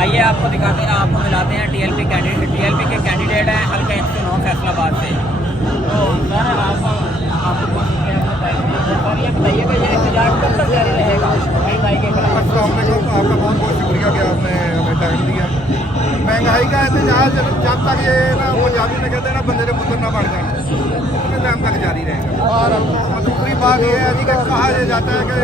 आइए आपको दिखाते हैं, आपको मिलाते हैं टीएलपी के कैंडिडेट हैं हल्का 109 फैसलाबाद से। तो सर आपको सर ये बताइएगा ये इंतजार कब तक जारी रहेगा महंगाई के खिलाफ? आपका बहुत बहुत शुक्रिया कि आपने हमें टाइम दिया। महंगाई का एहतजाज जब तक ये ना पंजाबी में कहते हैं ना बंदे ने पुत्र ना बढ़ जाए उतने टाइम तक जारी रहेगा। और दूसरी बात ये है कि कहा यह जाता है कि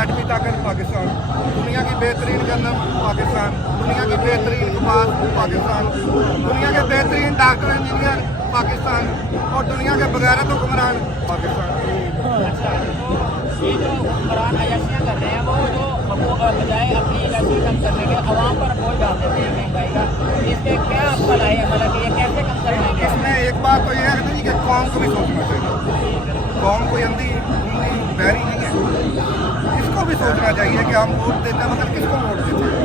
एटमी ताकत पाकिस्तान, दुनिया की बेहतरीन गंदम पाकिस्तान, दुनिया की बेहतरीन कपास पाकिस्तान, दुनिया के बेहतरीन डॉक्टर इंजीनियर पाकिस्तान और दुनिया के बगैरत हुक्मरान पाकिस्तान। अच्छा, तो ये जो हुक्मरान अयाशियाँ कर रहे हैं वो जो बजाय अपनी इलाके कम करने के अवाम पर बोझ डाल देते हैं महंगाई का, इसके क्या भलाई है? मतलब कि ये कैसे कम करने के? इसमें एक बात तो यह है नहीं कि कौम को भी सोचना चाहिए। कौम कोई अंधी बहरी नहीं है, इसको भी सोचना चाहिए कि हम वोट देते हैं मतलब किसको वोट देते हैं।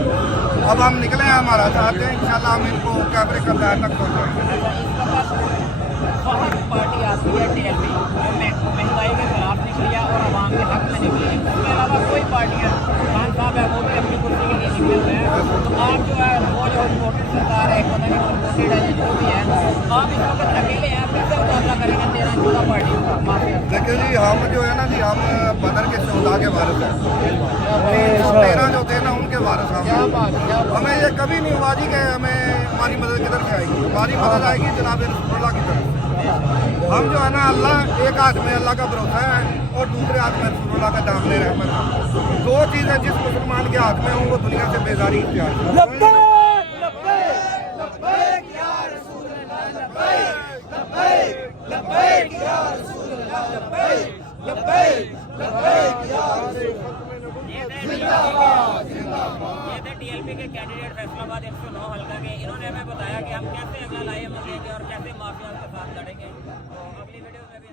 अब हम निकले हैं, हमारा साथ है, इंशाल्लाह हम इनको कैमरे करदार तक पहुँचाएंगे। बहुत पार्टी आती है टीएलपी जो महंगाई के खिलाफ निकली है और आवाम के हक में निकली है, उसके अलावा कोई पार्टियाँ खान साहब है वो भी अपनी कुर्सी के लिए निकले हुए हैं। तो आप जो है वो जो वोटेड सरकार है, पता नहीं वोटेड है जो भी है, आप इस वक्त अकेले हैं, फिर से मुकाबला करेंगे 13-14 पार्टियों का माफिया? देखिए जी, हम जो है ना जी, हम बदर के 14 के वारिस हैं, 13 जो थे ना उनके वारिस हम। हमें ये कभी नहीं हुआ जी कि हमें हमारी मदद किधर से आएगी, हमारी मदद आएगी जनाब रसूलुल्लाह की तरफ। हम जो है ना अल्लाह, एक हाथ में अल्लाह का भरोसा है और दूसरे हाथ में रसूलुल्लाह का दामन रहमत। दो चीज़ें जिस मुसलमान के हाथ में हों वो दुनिया से बेजारी इख्तियार। ये थे टीएलपी के कैंडिडेट फैसलाबाद 109 हल्का के। इन्होंने हमें बताया कि हम कैसे अगला लाए और कैसे माफिया के साथ लड़ेंगे। तो अगली वीडियो में भी